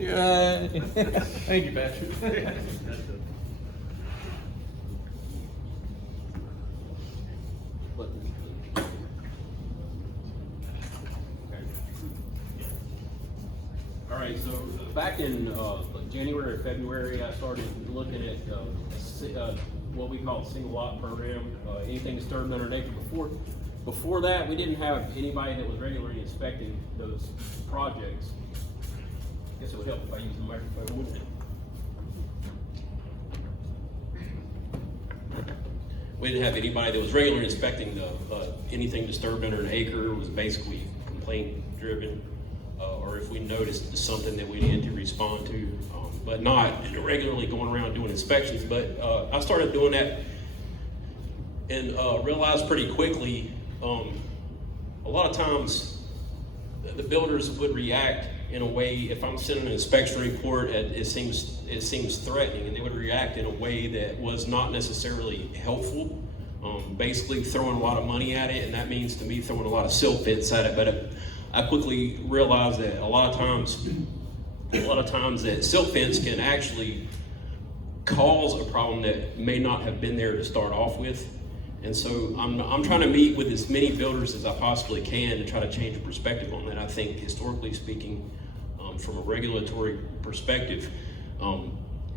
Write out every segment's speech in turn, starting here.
Yeah. Thank you, Patrick. All right, so back in January or February, I started looking at what we call a single lot program, anything disturbed under an acre. Before that, we didn't have anybody that was regularly inspecting those projects. I guess it would help if I use the microphone, wouldn't it? We didn't have anybody that was regularly inspecting anything disturbed under an acre. It was basically complaint driven, or if we noticed something that we needed to respond to, but not regularly going around doing inspections. But I started doing that and realized pretty quickly, a lot of times the builders would react in a way, if I'm sending an inspection report, it seems threatening, and they would react in a way that was not necessarily helpful. Basically throwing a lot of money at it, and that means to me throwing a lot of silt fence at it. But I quickly realized that a lot of times that silt fence can actually cause a problem that may not have been there to start off with. And so I'm trying to meet with as many builders as I possibly can to try to change the perspective on that. I think historically speaking, from a regulatory perspective,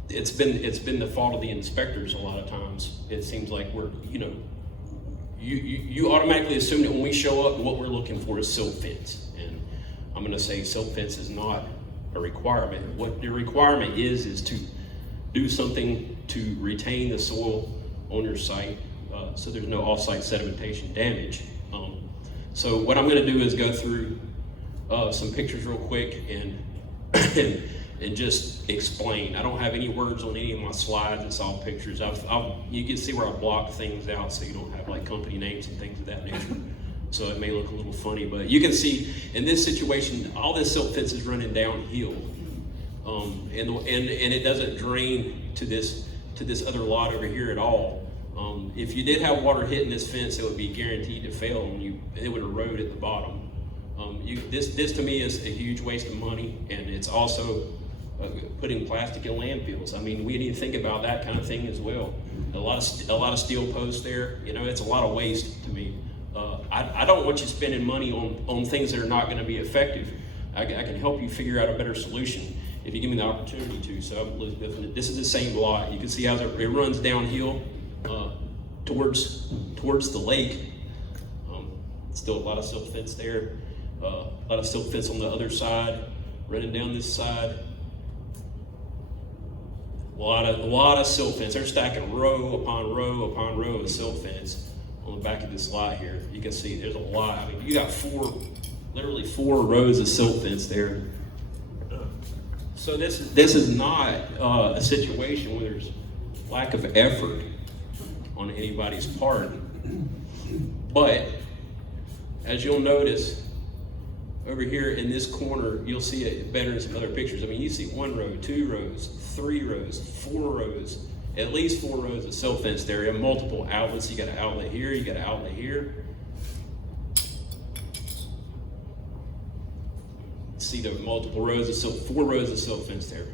it's been the fault of the inspectors a lot of times. It seems like you automatically assume that when we show up, what we're looking for is silt fence. And I'm gonna say silt fence is not a requirement. What the requirement is to do something to retain the soil on your site, so there's no off-site sedimentation damage. So what I'm gonna do is go through some pictures real quick and and just explain. I don't have any words on any of my slides. It's all pictures. You can see where I block things out so you don't have like company names and things of that nature. So it may look a little funny, but you can see in this situation, all this silt fence is running downhill, and it doesn't drain to this other lot over here at all. If you did have water hitting this fence, it would be guaranteed to fail, and it would erode at the bottom. This to me is a huge waste of money, and it's also putting plastic in landfills. I mean, we need to think about that kind of thing as well. A lot of steel posts there. It's a lot of waste to me. I don't want you spending money on things that are not going to be effective. I can help you figure out a better solution if you give me the opportunity to. So this is the same lot. You can see how it runs downhill towards the lake. Still a lot of silt fence there. A lot of silt fence on the other side, running down this side. A lot of silt fence. They're stacking row upon row upon row of silt fence on the back of this lot here. You can see there's a lot. I mean, you got literally four rows of silt fence there. So this is not a situation where there's lack of effort on anybody's part. But as you'll notice, over here in this corner, you'll see it better in some other pictures. I mean, you see 1 row, 2 rows, 3 rows, 4 rows, at least 4 rows of silt fence there. You have multiple outlets. You got an outlet here, you got an outlet here. See the multiple rows of silt, 4 rows of silt fence there.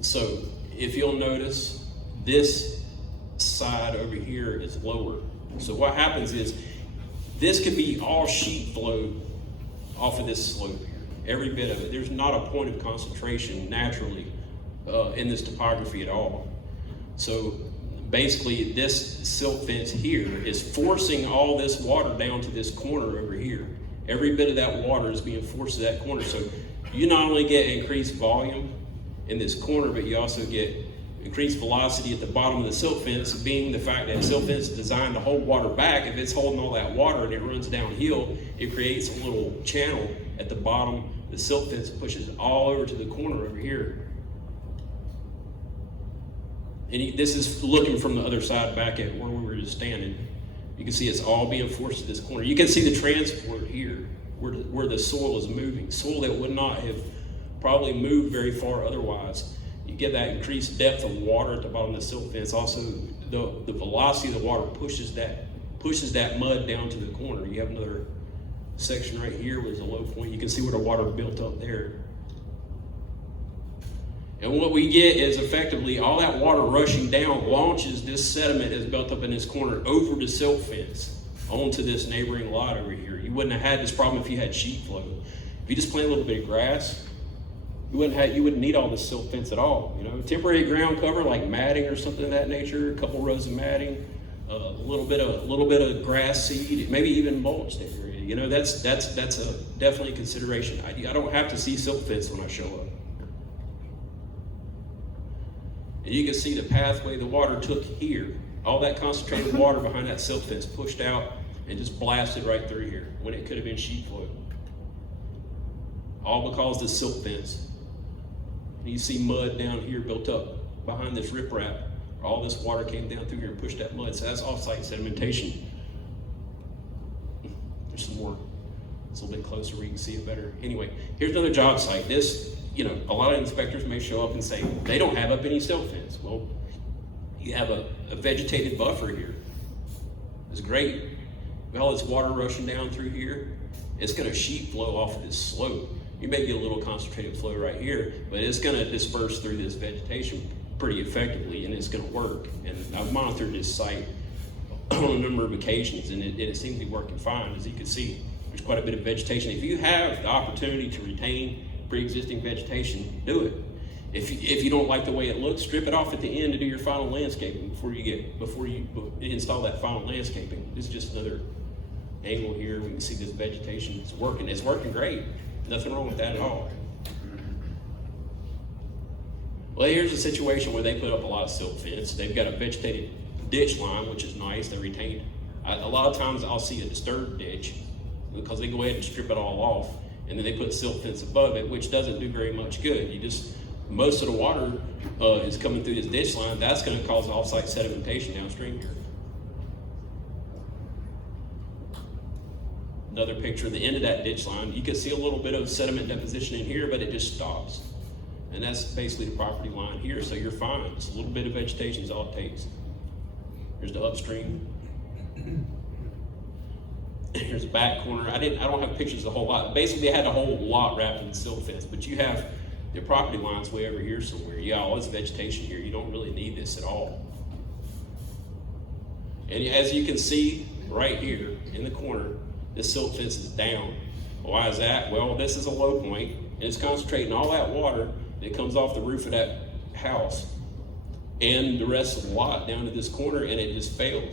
So if you'll notice, this side over here is lower. So what happens is this could be all sheet flowed off of this slope here, every bit of it. There's not a point of concentration naturally in this topography at all. So basically this silt fence here is forcing all this water down to this corner over here. Every bit of that water is being forced to that corner. So you not only get increased volume in this corner, but you also get increased velocity at the bottom of the silt fence, being the fact that silt fence is designed to hold water back. If it's holding all that water and it runs downhill, it creates a little channel at the bottom. The silt fence pushes all over to the corner over here. And this is looking from the other side back at where we were just standing. You can see it's all being forced to this corner. You can see the transport here, where the soil is moving. Soil that would not have probably moved very far otherwise. You get that increased depth of water at the bottom of the silt fence. Also, the velocity of the water pushes that mud down to the corner. You have section right here was a low point. You can see where the water built up there. And what we get is effectively all that water rushing down launches this sediment that's built up in this corner over the silt fence onto this neighboring lot over here. You wouldn't have had this problem if you had sheet flow. If you just plant a little bit of grass, you wouldn't need all this silt fence at all. You know, temporary ground cover like matting or something of that nature, a couple rows of matting, a little bit of grass seed, maybe even mulch area. You know, that's a definitely a consideration. I don't have to see silt fence when I show up. And you can see the pathway the water took here. All that concentrated water behind that silt fence pushed out and just blasted right through here when it could have been sheet flow. All because of the silt fence. And you see mud down here built up behind this riprap. All this water came down through here and pushed that mud. So that's off-site sedimentation. There's some more. It's a little bit closer where you can see it better. Anyway, here's another job site. This, you know, a lot of inspectors may show up and say, they don't have up any silt fence. Well, you have a vegetated buffer here. It's great. With all this water rushing down through here, it's gonna sheet flow off of this slope. You may get a little concentrated flow right here, but it's gonna disperse through this vegetation pretty effectively, and it's gonna work. And I've monitored this site on a number of occasions, and it seems to be working fine. As you can see, there's quite a bit of vegetation. If you have the opportunity to retain pre-existing vegetation, do it. If you don't like the way it looks, strip it off at the end to do your final landscaping before you install that final landscaping. This is just another angle here. We can see this vegetation is working. It's working great. Nothing wrong with that at all. Well, here's a situation where they put up a lot of silt fence. They've got a vegetated ditch line, which is nice. They retained. A lot of times I'll see a disturbed ditch because they go ahead and strip it all off, and then they put silt fence above it, which doesn't do very much good. Most of the water is coming through this ditch line. That's going to cause off-site sedimentation downstream here. Another picture of the end of that ditch line. You can see a little bit of sediment deposition in here, but it just stops. And that's basically the property line here, so you're fine. Just a little bit of vegetation is all it takes. Here's the upstream. Here's the back corner. I don't have pictures of the whole lot. Basically, I had the whole lot wrapped in silt fence, but you have the property line's way over here somewhere. You got all this vegetation here. You don't really need this at all. And as you can see right here in the corner, this silt fence is down. Why is that? Well, this is a low point, and it's concentrating all that water that comes off the roof of that house and the rest of the lot down to this corner, and it just fails.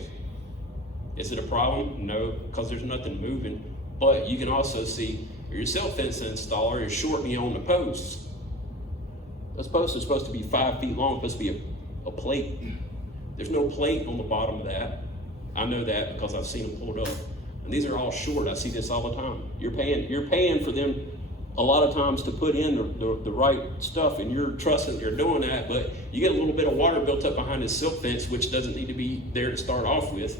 Is it a problem? No, because there's nothing moving. But you can also see your silt fence installer is shortening on the posts. Those posts are supposed to be 5 feet long, supposed to be a plate. There's no plate on the bottom of that. I know that because I've seen them pulled up. And these are all short. I see this all the time. You're paying for them a lot of times to put in the right stuff, and you're trusting they're doing that, but you get a little bit of water built up behind this silt fence, which doesn't need to be there to start off with,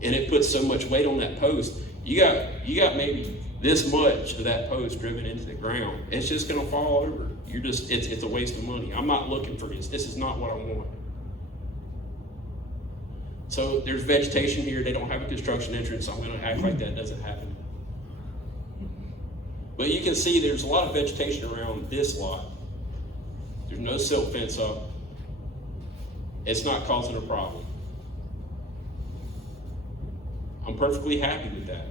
and it puts so much weight on that post. You got maybe this much of that post driven into the ground. It's just gonna fall over. It's a waste of money. I'm not looking for this. This is not what I want. So there's vegetation here. They don't have a construction entrance, so I'm gonna act like that doesn't happen. But you can see there's a lot of vegetation around this lot. There's no silt fence up. It's not causing a problem. I'm perfectly happy with that.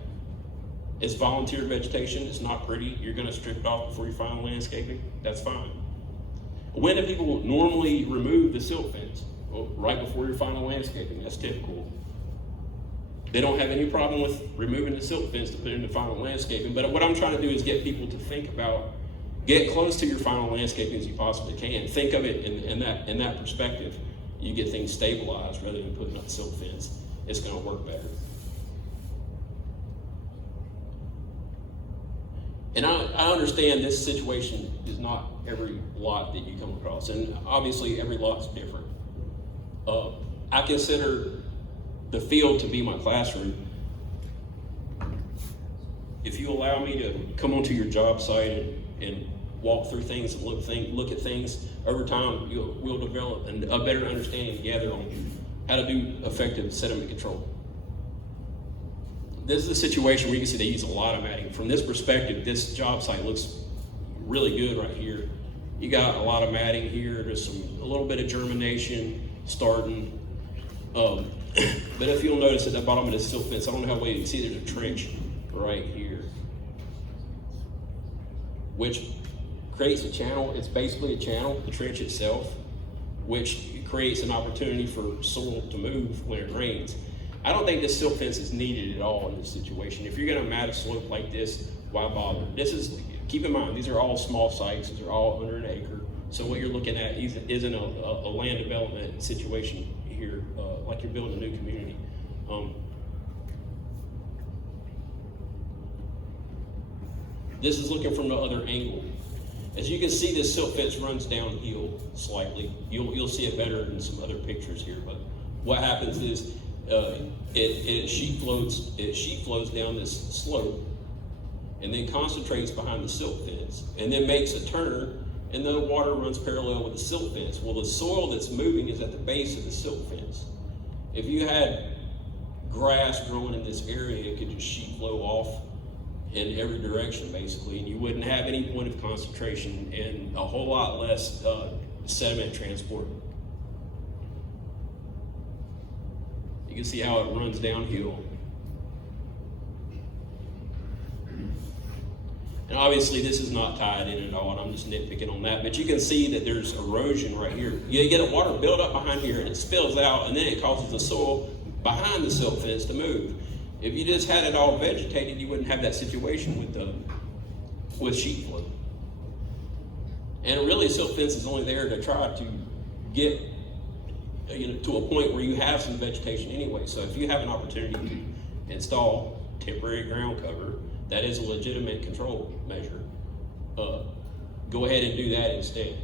It's volunteer vegetation. It's not pretty. You're going to strip it off before you final landscaping. That's fine. When do people normally remove the silt fence? Well, right before your final landscaping. That's typical. They don't have any problem with removing the silt fence to put in the final landscaping. But what I'm trying to do is get people to think about, get close to your final landscaping as you possibly can. Think of it in that perspective. You get things stabilized rather than putting up silt fence. It's going to work better. And I understand this situation is not every lot that you come across, and obviously every lot's different. I consider the field to be my classroom. If you allow me to come onto your job site and walk through things and look at things, over time we'll develop a better understanding together on how to do effective sediment control. This is a situation where you can see they use a lot of matting. From this perspective, this job site looks really good right here. You got a lot of matting here. There's a little bit of germination starting. But if you'll notice at the bottom of this silt fence, I don't know how well you can see there's a trench right here, which creates a channel. It's basically a channel, the trench itself, which creates an opportunity for soil to move when it rains. I don't think this silt fence is needed at all in this situation. If you're gonna mat a slope like this, why bother? Keep in mind, these are all small sites. These are all under an acre. So what you're looking at isn't a land development situation here, like you're building a new community. This is looking from the other angle. As you can see, this silt fence runs downhill slightly. You'll see it better in some other pictures here. But what happens is it sheet flows down this slope, and then concentrates behind the silt fence, and then makes a turn, and the water runs parallel with the silt fence. Well, the soil that's moving is at the base of the silt fence. If you had grass growing in this area, it could just sheet flow off in every direction, basically, and you wouldn't have any point of concentration and a whole lot less sediment transport. You can see how it runs downhill. And obviously this is not tied in at all, and I'm just nitpicking on that, but you can see that there's erosion right here. You get a water build up behind here and it spills out, and then it causes the soil behind the silt fence to move. If you just had it all vegetated, you wouldn't have that situation with sheet flow. And really, silt fence is only there to try to get to a point where you have some vegetation anyway. So if you have an opportunity to install temporary ground cover, that is a legitimate control measure. Go ahead and do that instead.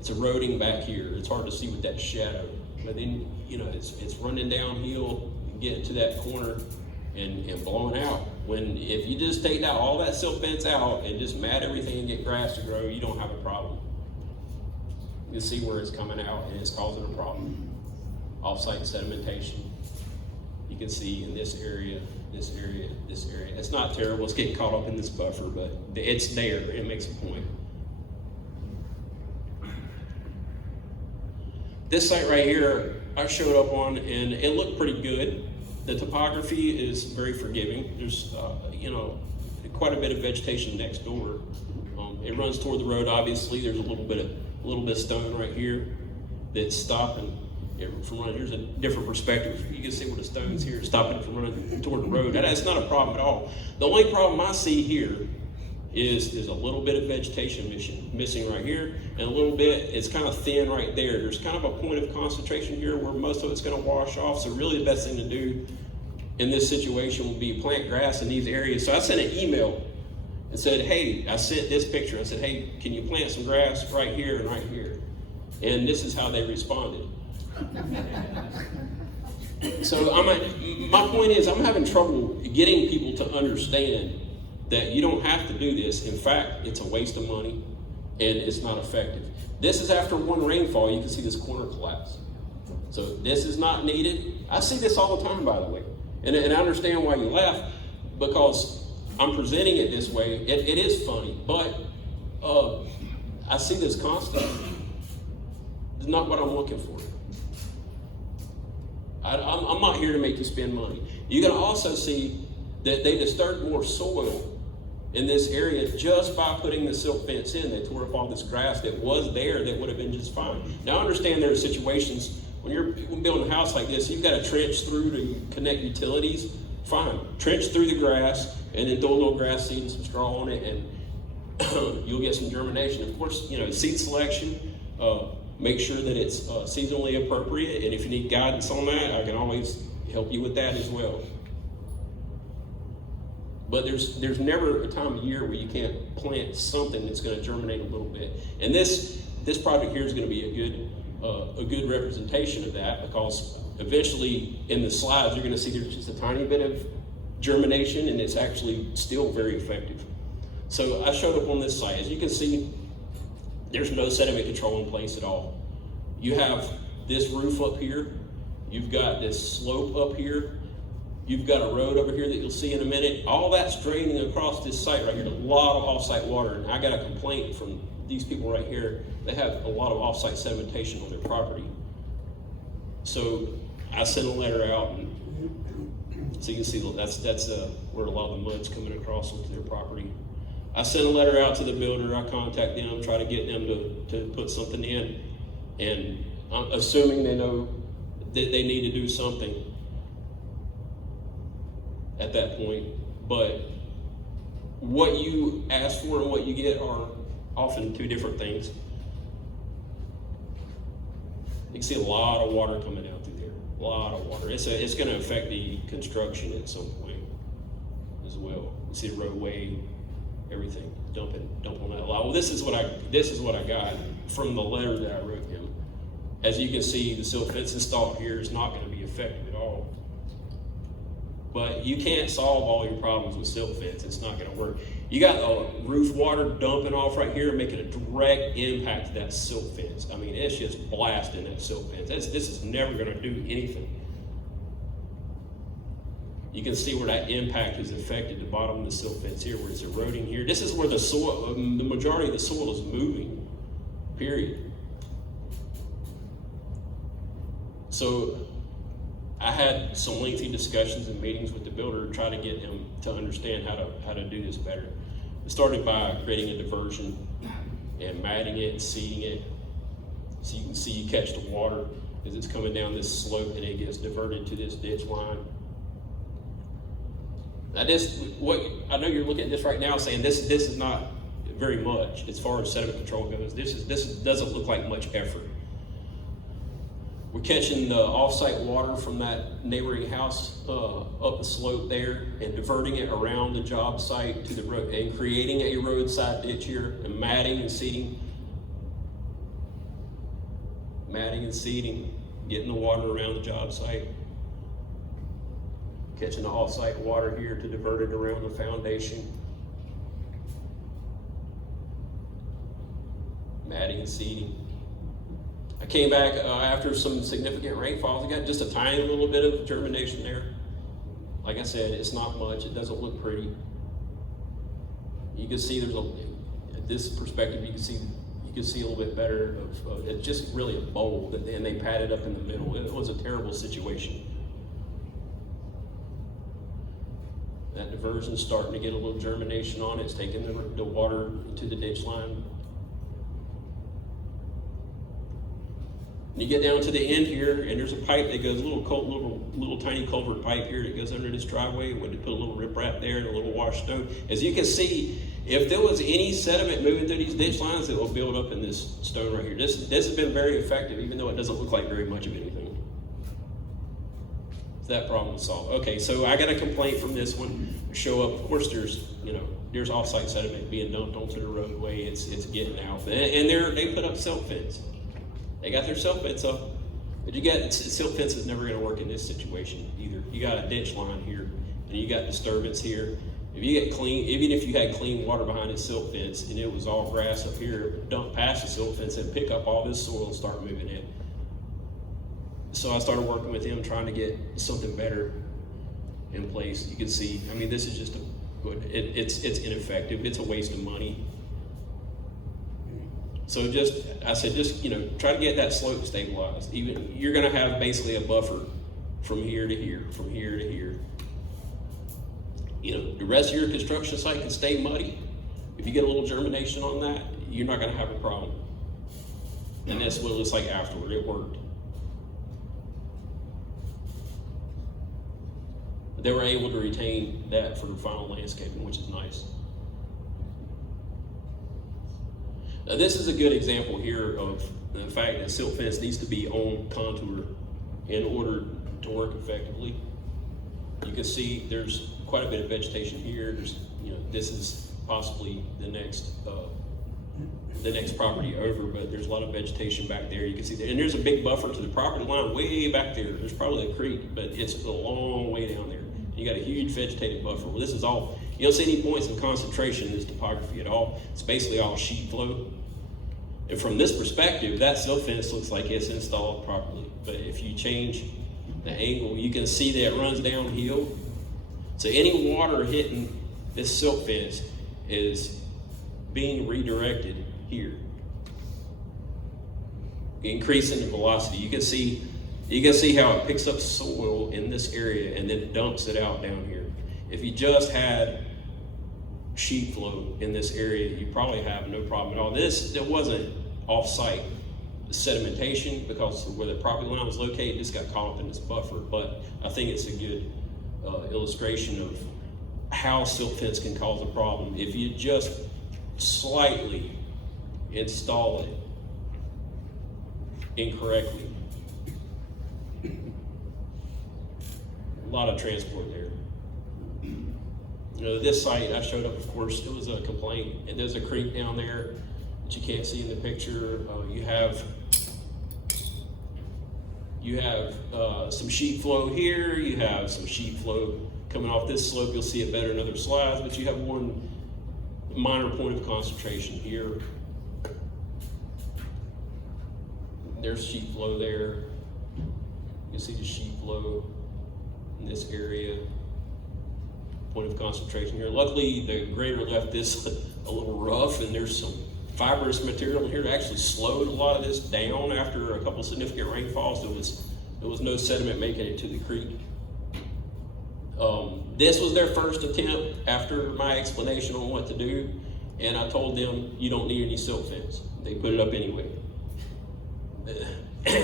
It's eroding back here. It's hard to see with that shadow, but then it's running downhill, getting to that corner and blowing out. If you just take all that silt fence out and just mat everything and get grass to grow, you don't have a problem. You see where it's coming out and it's causing a problem. Off-site sedimentation. You can see in this area, this area, this area. It's not terrible, it's getting caught up in this buffer, but it's there, it makes a point. This site right here, I showed up on and it looked pretty good. The topography is very forgiving. There's, quite a bit of vegetation next door. It runs toward the road, obviously. There's a little bit of stone right here that's stopping it from running. Here's a different perspective. You can see where the stone's here, stopping it from running toward the road. That's not a problem at all. The only problem I see here is a little bit of vegetation missing right here, and a little bit, it's kind of thin right there. There's kind of a point of concentration here where most of it's going to wash off. So really the best thing to do in this situation would be plant grass in these areas. So I sent an email and said, hey, I sent this picture. I said, hey, can you plant some grass right here and right here? And this is how they responded. So my point is, I'm having trouble getting people to understand that you don't have to do this. In fact, it's a waste of money and it's not effective. This is after one rainfall. You can see this corner collapse. So this is not needed. I see this all the time, by the way. And I understand why you laugh, because I'm presenting it this way. It is funny, but I see this constantly. It's not what I'm looking for. I'm not here to make you spend money. You're going to also see that they disturbed more soil in this area just by putting the silt fence in. They tore up all this grass that was there that would have been just fine. Now, I understand there are situations when you're building a house like this, you've got to trench through to connect utilities. Fine, trench through the grass and then throw a little grass seed and some straw on it, and you'll get some germination. Of course, seed selection, make sure that it's seasonally appropriate, and if you need guidance on that, I can always help you with that as well. But there's never a time of year where you can't plant something that's going to germinate a little bit. And this project here is going to be a good representation of that, because eventually in the slides you're going to see there's just a tiny bit of germination, and it's actually still very effective. So I showed up on this site. As you can see, there's no sediment control in place at all. You have this roof up here. You've got this slope up here. You've got a road over here that you'll see in a minute. All that's draining across this site right here. A lot of off-site water. And I got a complaint from these people right here. They have a lot of off-site sedimentation on their property. So I sent a letter out, and so you can see that's where a lot of the mud's coming across into their property. I sent a letter out to the builder. I contacted them, try to get them to put something in, and I'm assuming they know that they need to do something at that point. But what you ask for and what you get are often two different things. You can see a lot of water coming out through there. A lot of water. It's going to affect the construction at some point as well. You see the roadway, everything. Dump on that lot. Well, this is what I got from the letter that I wrote him. As you can see, the silt fence installed here is not going to be effective at all. But you can't solve all your problems with silt fence. It's not going to work. You got roof water dumping off right here, making a direct impact to that silt fence. I mean, it's just blasting that silt fence. This is never going to do anything. You can see where that impact has affected the bottom of the silt fence here, where it's eroding here. This is where the soil, the majority of the soil is moving, period. So I had some lengthy discussions and meetings with the builder to try to get him to understand how to do this better. It started by creating a diversion and matting it, seeding it. So you can see you catch the water as it's coming down this slope and it gets diverted to this ditch line. Now I know you're looking at this right now saying this is not very much as far as sediment control goes. This doesn't look like much effort. We're catching the off-site water from that neighboring house up the slope there and diverting it around the job site to the road and creating a roadside ditch here and matting and seeding. Matting and seeding, getting the water around the job site. Catching the off-site water here to divert it around the foundation. Matting and seeding. I came back after some significant rainfalls. I got just a tiny little bit of germination there. Like I said, it's not much. It doesn't look pretty. You can see this perspective, you can see a little bit better of it's just really a bowl, and they padded up in the middle. It was a terrible situation. That diversion's starting to get a little germination on it. It's taking the water to the ditch line. You get down to the end here, and there's a pipe that goes, little tiny culvert pipe here that goes under this driveway. When they put a little riprap there and a little wash stone. As you can see, if there was any sediment moving through these ditch lines, it will build up in this stone right here. This has been very effective, even though it doesn't look like very much of anything. That problem is solved. Okay, so I got a complaint from this one. Show up. Of course, there's off-site sediment being dumped onto the roadway. It's getting out, and they put up silt fence. They got their silt fence up, but silt fence is never going to work in this situation either. You got a ditch line here, and you got disturbance here. If you get clean, even if you had clean water behind the silt fence and it was all grass up here, dump past the silt fence and pick up all this soil and start moving it. So I started working with him, trying to get something better in place. You can see, I mean, this is just it's ineffective. It's a waste of money. So I said, try to get that slope stabilized. Even you're going to have basically a buffer from here to here, from here to here. The rest of your construction site can stay muddy. If you get a little germination on that, you're not going to have a problem. And that's what it looks like afterward. It worked. But they were able to retain that for the final landscaping, which is nice. Now, this is a good example here of the fact that silt fence needs to be on contour in order to work effectively. You can see there's quite a bit of vegetation here. This is possibly the next property over, but there's a lot of vegetation back there. You can see there, and there's a big buffer to the property line way back there. There's probably a creek, but it's a long way down there. You got a huge vegetated buffer. Well, this is all, you don't see any points in concentration in this topography at all. It's basically all sheet flow. And from this perspective, that silt fence looks like it's installed properly. But if you change the angle, you can see that it runs downhill. So any water hitting this silt fence is being redirected here, increasing the velocity. You can see how it picks up soil in this area and then it dumps it out down here. If you just had sheet flow in this area, you probably have no problem at all. It wasn't off-site sedimentation because where the property line was located, this got caught up in this buffer, but I think it's a good illustration of how silt fence can cause a problem if you just slightly install it incorrectly. A lot of transport there. You know, this site I showed up, of course, it was a complaint, and there's a creek down there that you can't see in the picture. You have some sheet flow here, you have some sheet flow coming off this slope. You'll see it better in other slides, but you have one minor point of concentration here. There's sheet flow there. You see the sheet flow in this area. Point of concentration here. Luckily, the grader left this a little rough, and there's some fibrous material in here that actually slowed a lot of this down after a couple significant rainfalls. There was no sediment making it to the creek. This was their first attempt after my explanation on what to do, and I told them you don't need any silt fence. They put it up anyway.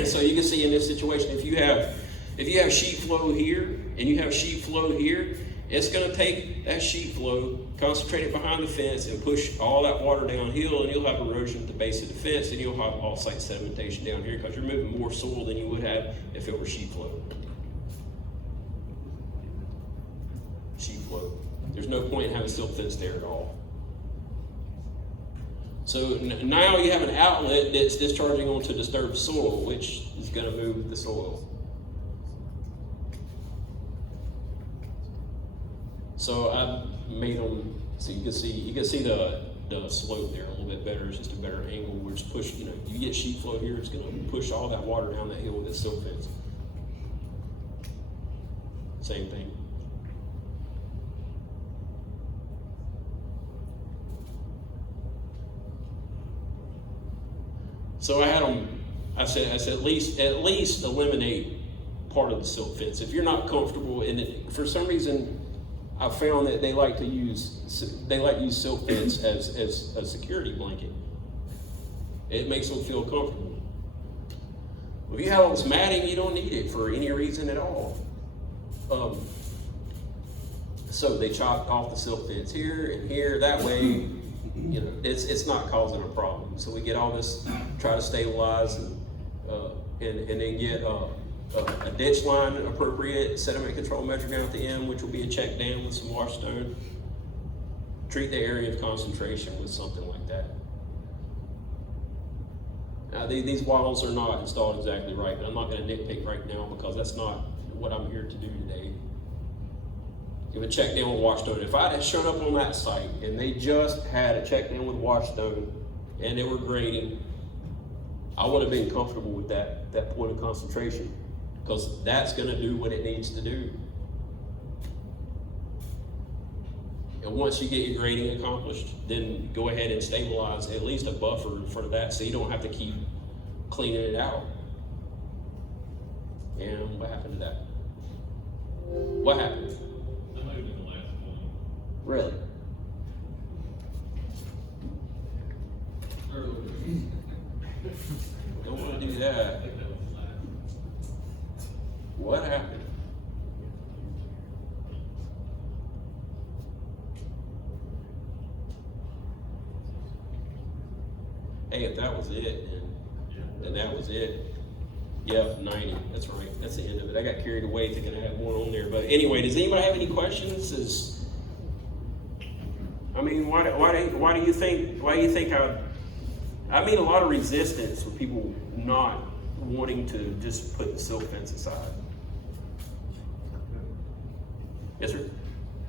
So you can see in this situation, if you have sheet flow here and you have sheet flow here, it's going to take that sheet flow, concentrate it behind the fence, and push all that water downhill, and you'll have erosion at the base of the fence, and you'll have off-site sedimentation down here because you're moving more soil than you would have if it were sheet flow. Sheet flow. There's no point in having silt fence there at all. So now you have an outlet that's discharging onto disturbed soil, which is going to move the soil. So I made them so you can see the slope there a little bit better. It's just a better angle where it's pushed. You know, you get sheet flow here, it's going to push all that water down that hill with this silt fence. Same thing. So I had them. I said at least eliminate part of the silt fence. If you're not comfortable in it, for some reason, I found that they like to use silt fence as a security blanket. It makes them feel comfortable. If you have all this matting, you don't need it for any reason at all. So they chopped off the silt fence here and here. That way, you know, it's not causing a problem. So we get all this, try to stabilize and then get a ditch line appropriate sediment control measure down at the end, which will be a check dam with some wash stone. Treat the area of concentration with something like that. Now these walls are not installed exactly right, but I'm not going to nitpick right now because that's not what I'm here to do today. Give a check dam with wash stone. If I had shown up on that site and they just had a check dam with wash stone and they were grading, I would have been comfortable with that point of concentration because that's going to do what it needs to do. And once you get your grading accomplished, then go ahead and stabilize at least a buffer in front of that so you don't have to keep cleaning it out. And what happened to that? What happened? Really? Don't want to do that. What happened? Hey, if that was it, then that was it. Yep, 90. That's right. That's the end of it. I got carried away thinking I had more on there. But anyway, does anybody have any questions? I mean, why do you think I mean a lot of resistance with people not wanting to just put the silt fence aside. Yes, sir.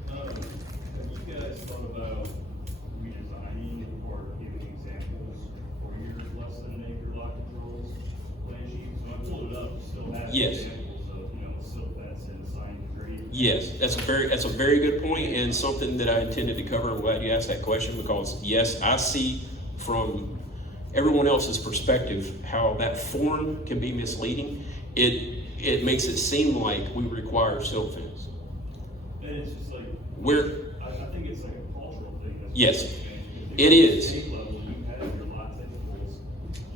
Have you guys thought about redesigning or giving examples for your less than an acre lot controls plan sheet? So I pulled it up, still has Yes. examples of, Yes, that's a very good point, and something that I intended to cover. I'm glad you asked that question, because yes, I see from everyone else's perspective how that form can be misleading. It makes it seem like we require silt fence. And it's just like, I think it's like a cultural thing. That's Yes, what it is. state level, you have your lot technicals.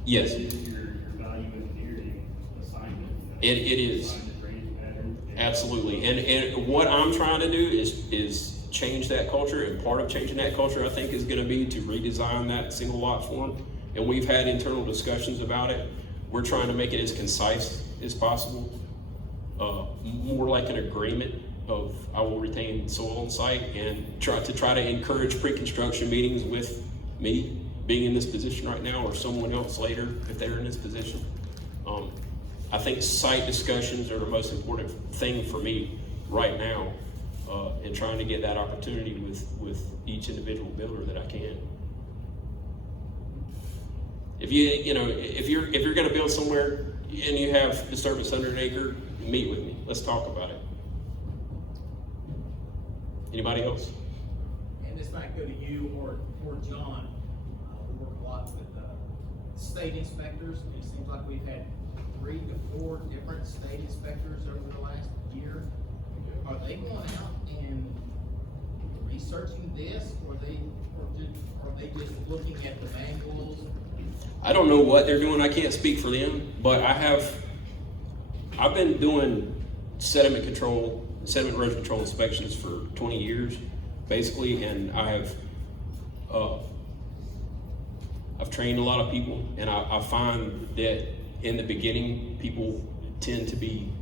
Yes, It is your value engineering assignment. it is. Assigned the drainage pattern. Absolutely, and what I'm trying to do is change that culture, and part of changing that culture, I think, is going to be to redesign that single lot form. And we've had internal discussions about it. We're trying to make it as concise as possible, more like an agreement of I will retain soil on site, and try to encourage pre-construction meetings with me being in this position right now, or someone else later if they're in this position. I think site discussions are the most important thing for me right now, and trying to get that opportunity with each individual builder that I can. If if you're going to build somewhere and you have disturbance under an acre, meet with me. Let's talk about it. Anybody else? And this might go to you or John. We work a lot with state inspectors, and it seems like we've had 3 to 4 different state inspectors over the last year. Are they going out and researching this, or are they just looking at the manuals? I don't know what they're doing. I can't speak for them, but I've been doing sediment erosion control inspections for 20 years, basically, and I've trained a lot of people, and I find that in the beginning, people tend to be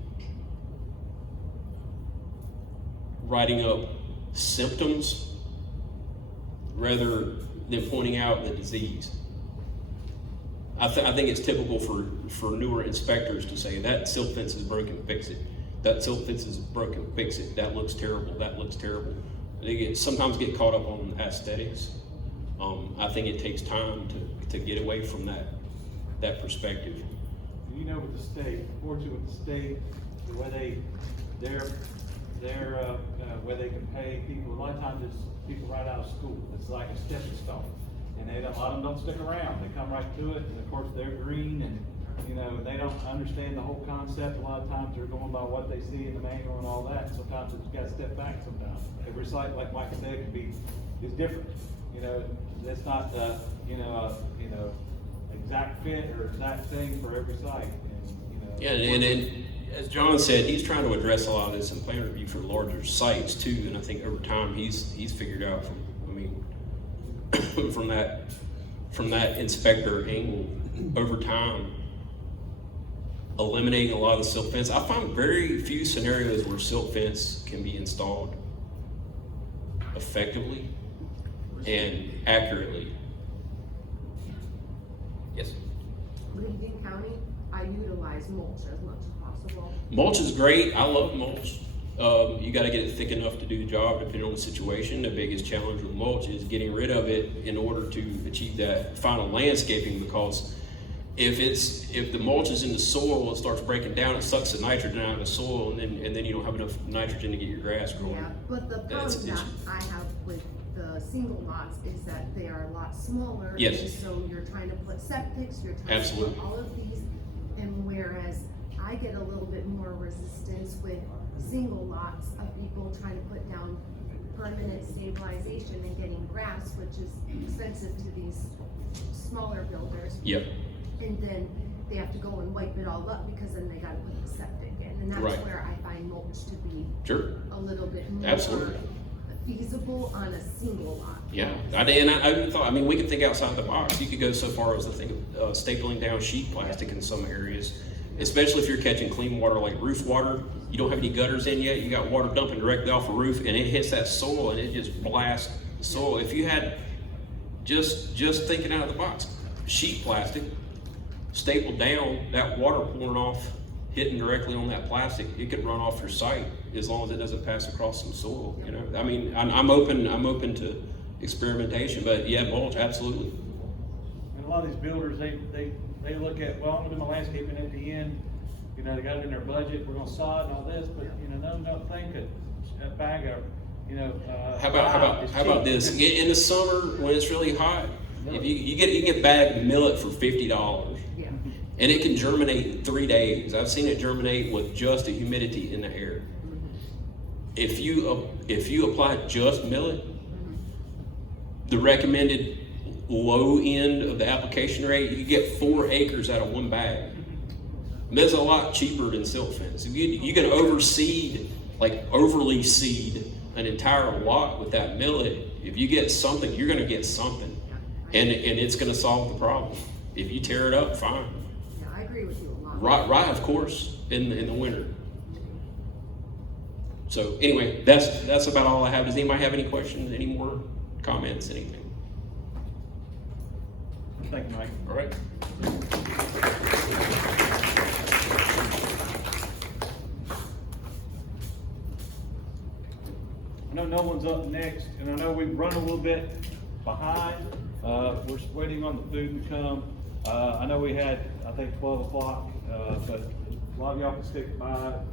writing up symptoms rather than pointing out the disease. I think it's typical for newer inspectors to say that silt fence is broken, fix it. That silt fence is broken, fix it. That looks terrible. That looks terrible. They sometimes get caught up on aesthetics. I think it takes time to get away from that perspective. You know, with the state, fortunately with the state, the way where they can pay people, a lot of times it's people right out of school. It's like a stepping stone. And a lot of them don't stick around. They come right to it, and of course they're green, and they don't understand the whole concept. A lot of times they're going by what they see in the manual and all that. Sometimes it's got to step back. Sometimes every site, like Mike said, is different. That's not exact fit or exact thing for every site. And, Yeah, and as John said, he's trying to address a lot of this in plan review for larger sites too. And I think over time he's figured out from that inspector angle, over time, eliminating a lot of the silt fence. I find very few scenarios where silt fence can be installed effectively and accurately. Yes? Lee County, I utilize mulch as much as possible. Mulch is great. I love mulch. You got to get it thick enough to do the job depending on the situation. The biggest challenge with mulch is getting rid of it in order to achieve that final landscaping, because if the mulch is in the soil, it starts breaking down, it sucks the nitrogen out of the soil, and then you don't have enough nitrogen to get your grass growing. Yeah, but the problem that I have with the single lots is that they are a lot smaller. Yes. And so you're trying to put septics, you're trying Absolutely. to put all of these, and whereas I get a little bit more resistance with single lots of people trying to put down permanent stabilization and getting grass, which is expensive to these smaller builders. Yep. And then they have to go and wipe it all up because then they gotta put the septic in, and that's Right. where I find mulch to be Sure. a little bit more Absolutely. feasible on a single lot. Yeah, I even thought, we could think outside the box. You could go so far as to think of stapling down sheet plastic in some areas, especially if you're catching clean water like roof water. You don't have any gutters in yet, you got water dumping directly off a roof, and it hits that soil and it just blasts the soil. If you had, just thinking out of the box, sheet plastic, stapled down, that water pouring off, hitting directly on that plastic, it could run off your site as long as it doesn't pass across some soil. I'm open to experimentation, but yeah, mulch, absolutely. And a lot of these builders, they look at, well, I'm gonna do my landscaping at the end. They got it in their budget, we're gonna sod and all this, but none of them don't think that a bag of, you know, How about this? In the summer, when it's really hot, if you can get bagged millet for $50. Yeah. And it can germinate in 3 days. I've seen it germinate with just the humidity in the air. If you apply just millet, the recommended low end of the application rate, you get 4 acres out of 1 bag. And that's a lot cheaper than silt fence. If you can overseed, like overly seed an entire lot with that millet, if you get something, you're gonna get something. And it's gonna solve the problem. If you tear it up, fine. Yeah, I agree with you a lot. Right, of course, in the winter. So anyway, that's about all I have. Does anybody have any questions, any more comments, anything? Thank you, Mike. All right. I know no one's up next, and I know we've run a little bit behind. We're waiting on the food to come. I know we had, I think, 12 o'clock, but a lot of y'all can stick by.